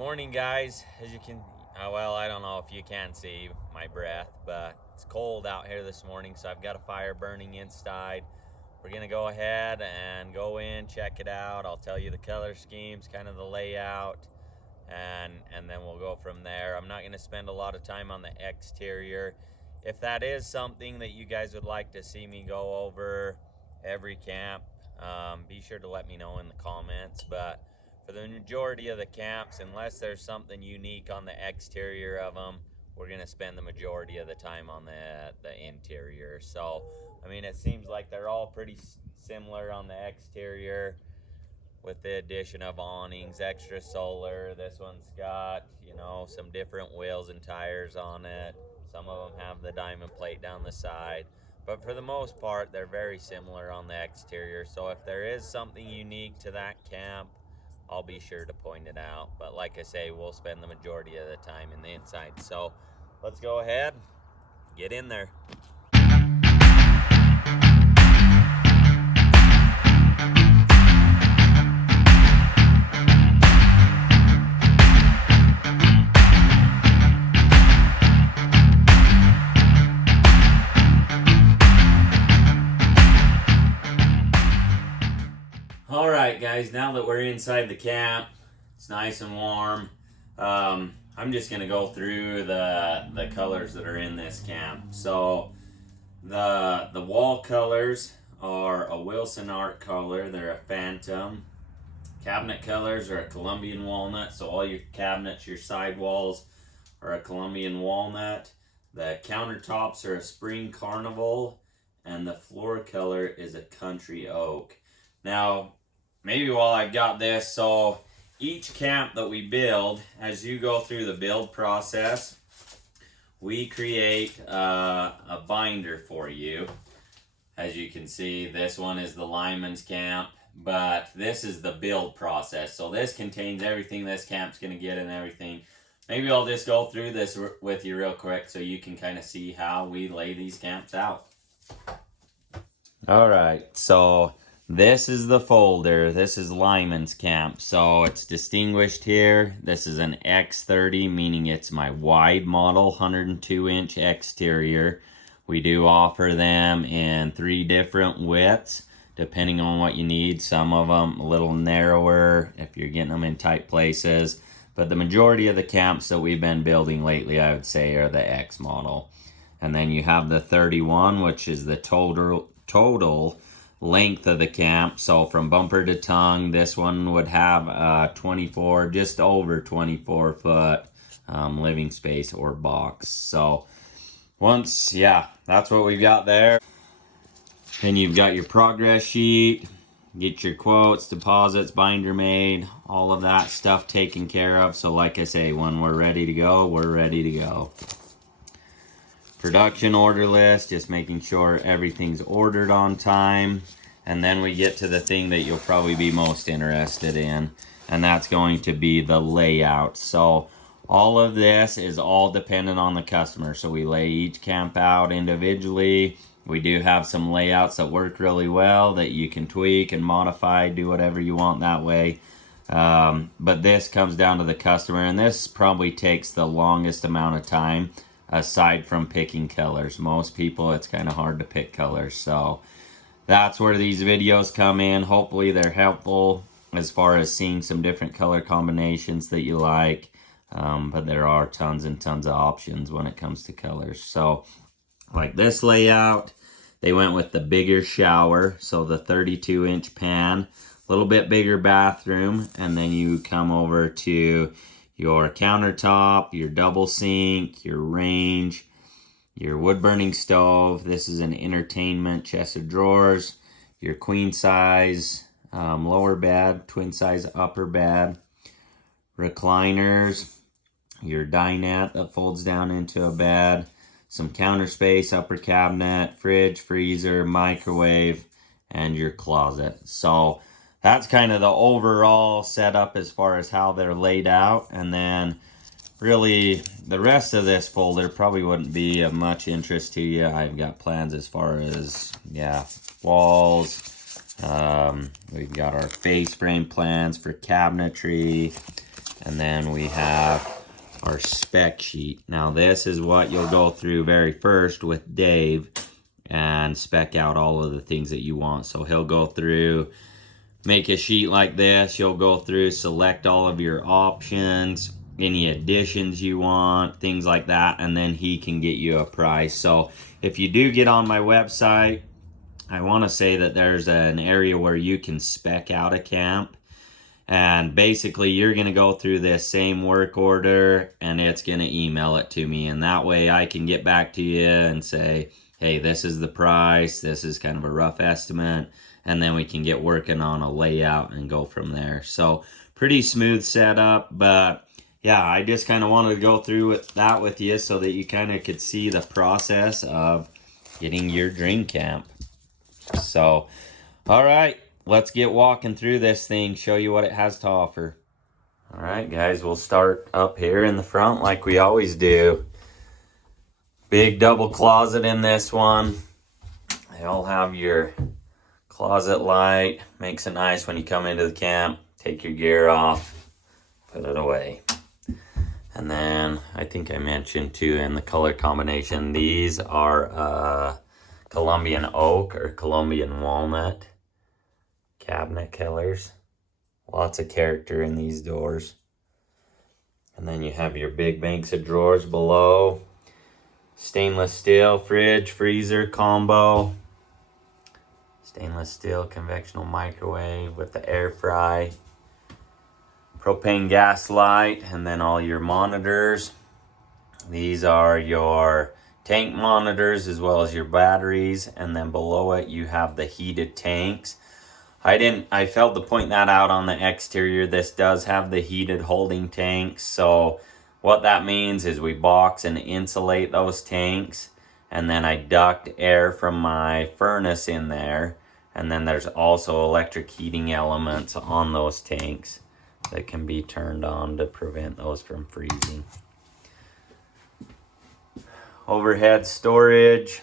Morning, guys. As you can, well, I don't know if you can see my breath, but it's cold out here this morning, so I've got a fire burning inside. We're gonna go ahead and go in, check it out. I'll tell you the color schemes, kind of the layout, and then we'll go from there. I'm not gonna spend a lot of time on the exterior. If that is something that you guys would like to see me go over every camp, be sure to let me know in the comments. But for the majority of the camps, unless there's something unique on the exterior of them, we're going to spend the majority of the time on the interior. So, I mean, it seems like they're all pretty similar on the exterior with the addition of awnings, extra solar. This one's got, some different wheels and tires on it. Some of them have the diamond plate down the side. But for the most part, they're very similar on the exterior. So if there is something unique to that camp, I'll be sure to point it out. But like I say, we'll spend the majority of the time in the inside. So let's go ahead, get in there. All right, guys, now that we're inside the camp, it's nice and warm. I'm just gonna go through the colors that are in this camp. So the wall colors are a Wilson Art color. They're a Phantom. Cabinet colors are a Colombian walnut. So all your cabinets, your side walls are a Colombian walnut. The countertops are a Spring Carnival, and the floor color is a Country Oak. Now, maybe while I've got this, so each camp that we build, as you go through the build process, we create a binder for you. As you can see, this one is the Lyman's camp, but this is the build process. So this contains everything this camp's going to get and everything. Maybe I'll just go through this with you real quick so you can kind of see how we lay these camps out. All right, so this is the folder. This is Lyman's camp. So it's distinguished here. This is an X30, meaning it's my wide model, 102-inch exterior. We do offer them in 3 different widths, depending on what you need. Some of them a little narrower if you're getting them in tight places. But the majority of the camps that we've been building lately, I would say, are the X model. And then you have the 31, which is the total length of the camp. So from bumper to tongue, this one would have 24, just over 24 foot living space or box. So that's what we've got there. Then you've got your progress sheet, get your quotes, deposits, binder made, all of that stuff taken care of. So like I say, when we're ready to go, we're ready to go. Production order list, just making sure everything's ordered on time. And then we get to the thing that you'll probably be most interested in, and that's going to be the layout. So all of this is all dependent on the customer. So we lay each camp out individually. We do have some layouts that work really well that you can tweak and modify, do whatever you want that way. But this comes down to the customer, and this probably takes the longest amount of time aside from picking colors. Most people, it's kind of hard to pick colors. So that's where these videos come in. Hopefully they're helpful as far as seeing some different color combinations that you like. But there are tons and tons of options when it comes to colors. So like this layout, they went with the bigger shower. So the 32-inch pan, a little bit bigger bathroom. And then you come over to your countertop, your double sink, your range, your wood burning stove. This is an entertainment chest of drawers, your queen size lower bed, twin size upper bed, recliners, your dinette that folds down into a bed, some counter space, upper cabinet, fridge, freezer, microwave, and your closet. So that's kind of the overall setup as far as how they're laid out. And then really the rest of this folder probably wouldn't be of much interest to you. I've got plans as far as walls. We've got our face frame plans for cabinetry, And then we have our spec sheet. Now this is what you'll go through very first with Dave and spec out all of the things that you want. So he'll go through, make a sheet like this. You'll go through, select all of your options, any additions you want, things like that, and then he can get you a price. So if you do get on my website, I want to say that there's an area where you can spec out a camp. And basically, you're going to go through this same work order, and it's going to email it to me. And that way I can get back to you and say, hey, this is the price. This is kind of a rough estimate. And then we can get working on a layout and go from there. So pretty smooth setup. But yeah, I just kind of wanted to go through that with you so that you kind of could see the process of getting your dream camp. So, all right. Let's get walking through this thing, show you what it has to offer. All right, guys, we'll start up here in the front like we always do. Big double closet in this one. They all have your closet light. Makes it nice when you come into the camp. Take your gear off, put it away. And then I think I mentioned too in the color combination, these are Colombian oak or Colombian walnut cabinet colors. Lots of character in these doors. And then you have your big banks of drawers below. Stainless steel fridge, freezer combo. Stainless steel convectional microwave with the air fry. Propane gas light, and then all your monitors. These are your tank monitors as well as your batteries, and then below it you have the heated tanks. I failed to point that out on the exterior. This does have the heated holding tanks. So what that means is we box and insulate those tanks, and then I duct air from my furnace in there. And then there's also electric heating elements on those tanks that can be turned on to prevent those from freezing. Overhead storage.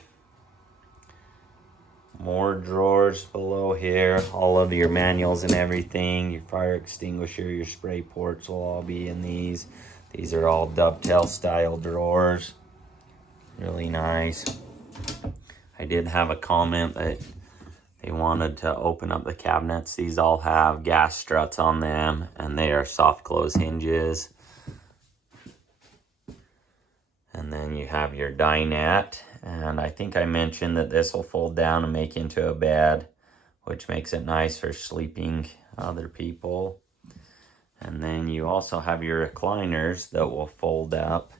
More drawers below here. All of your manuals and everything. Your fire extinguisher, your spray ports will all be in these. These are all dovetail style drawers. Really nice. I did have a comment that they wanted to open up the cabinets. These all have gas struts on them, and they are soft close hinges. And then you have your dinette. And I think I mentioned that this will fold down and make into a bed, which makes it nice for sleeping other people. And then you also have your recliners that will fold up.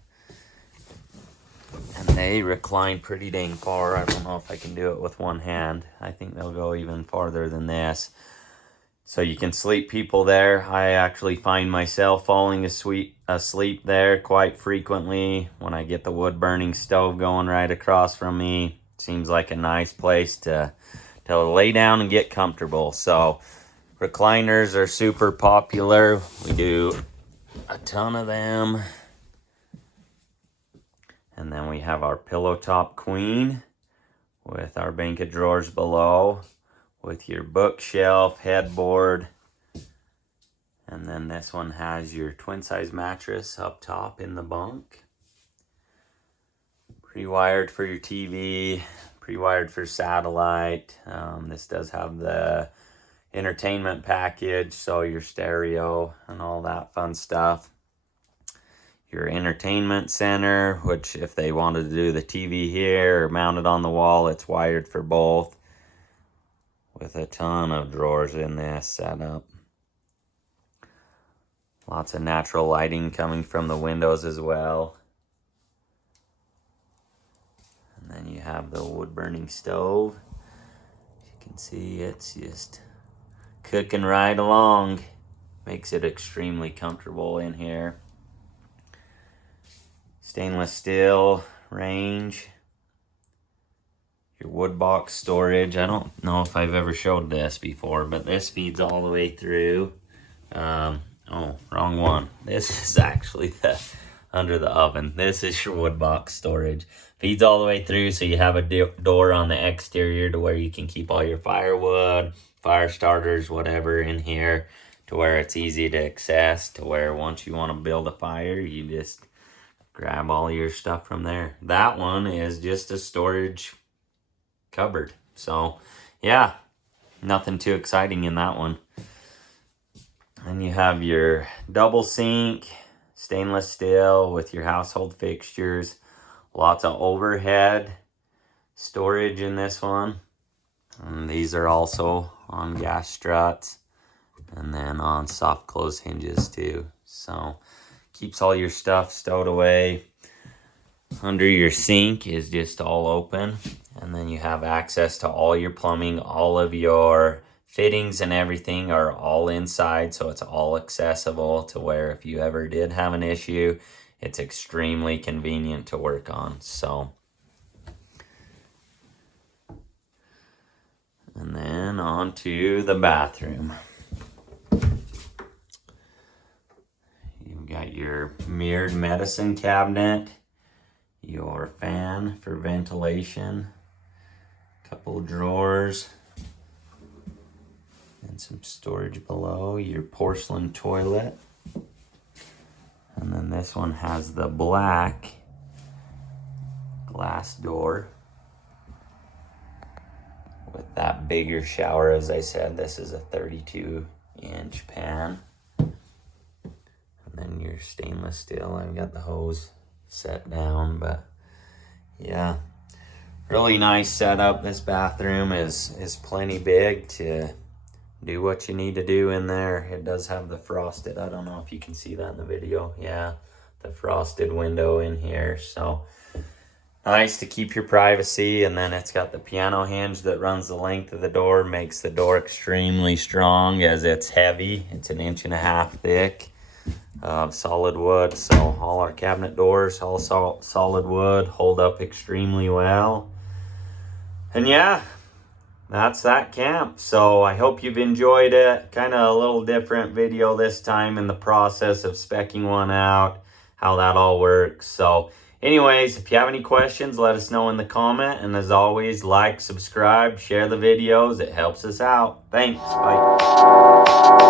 And they recline pretty dang far. I don't know if I can do it with one hand. I think they'll go even farther than this. So you can sleep people there. I actually find myself falling asleep there quite frequently when I get the wood burning stove going right across from me. Seems like a nice place to lay down and get comfortable. So recliners are super popular. We do a ton of them. And then we have our pillow top queen with our bank of drawers below, with your bookshelf, headboard. And then this one has your twin size mattress up top in the bunk. Pre-wired for your TV, pre-wired for satellite. This does have the entertainment package, so your stereo and all that fun stuff. Your entertainment center, which if they wanted to do the TV here or mount it on the wall, it's wired for both, with a ton of drawers in this setup. Lots of natural lighting coming from the windows as well. And then you have the wood burning stove. As you can see, it's just cooking right along. Makes it extremely comfortable in here. Stainless steel range. Your wood box storage. I don't know if I've ever showed this before, but this feeds all the way through. Oh, wrong one. This is actually the under the oven. This is your wood box storage. Feeds all the way through, so you have a door on the exterior to where you can keep all your firewood, fire starters, whatever in here. to where it's easy to access, to where once you want to build a fire, you just grab all your stuff from there. That one is just a storage cupboard. So yeah, nothing too exciting in that one. And you have your double sink, stainless steel with your household fixtures. Lots of overhead storage in this one. And these are also on gas struts and then on soft close hinges too. So keeps all your stuff stowed away. Under your sink is just all open, and then you have access to all your plumbing. All of your fittings and everything are all inside, so it's all accessible, to where if you ever did have an issue, it's extremely convenient to work on. So, and then on to the bathroom. You've got your mirrored medicine cabinet, your fan for ventilation, couple drawers, and some storage below, your porcelain toilet. And then this one has the black glass door with that bigger shower. As I said, this is a 32-inch pan. And then your stainless steel. I've got the hose set down, but yeah, really nice setup. This bathroom is plenty big to do what you need to do in there. It does have the frosted, I don't know if you can see that in the video, yeah, the frosted window in here. So nice to keep your privacy. And then it's got the piano hinge that runs the length of the door, makes the door extremely strong as it's heavy. It's 1.5 inches thick. Solid wood, so all our cabinet doors, all solid wood, hold up extremely well. And yeah, that's that camp. So I hope you've enjoyed it. Kind of a little different video this time in the process of speccing one out, how that all works. So anyways, if you have any questions, let us know in the comment. And as always, like, subscribe, share the videos. It helps us out. Thanks. Bye.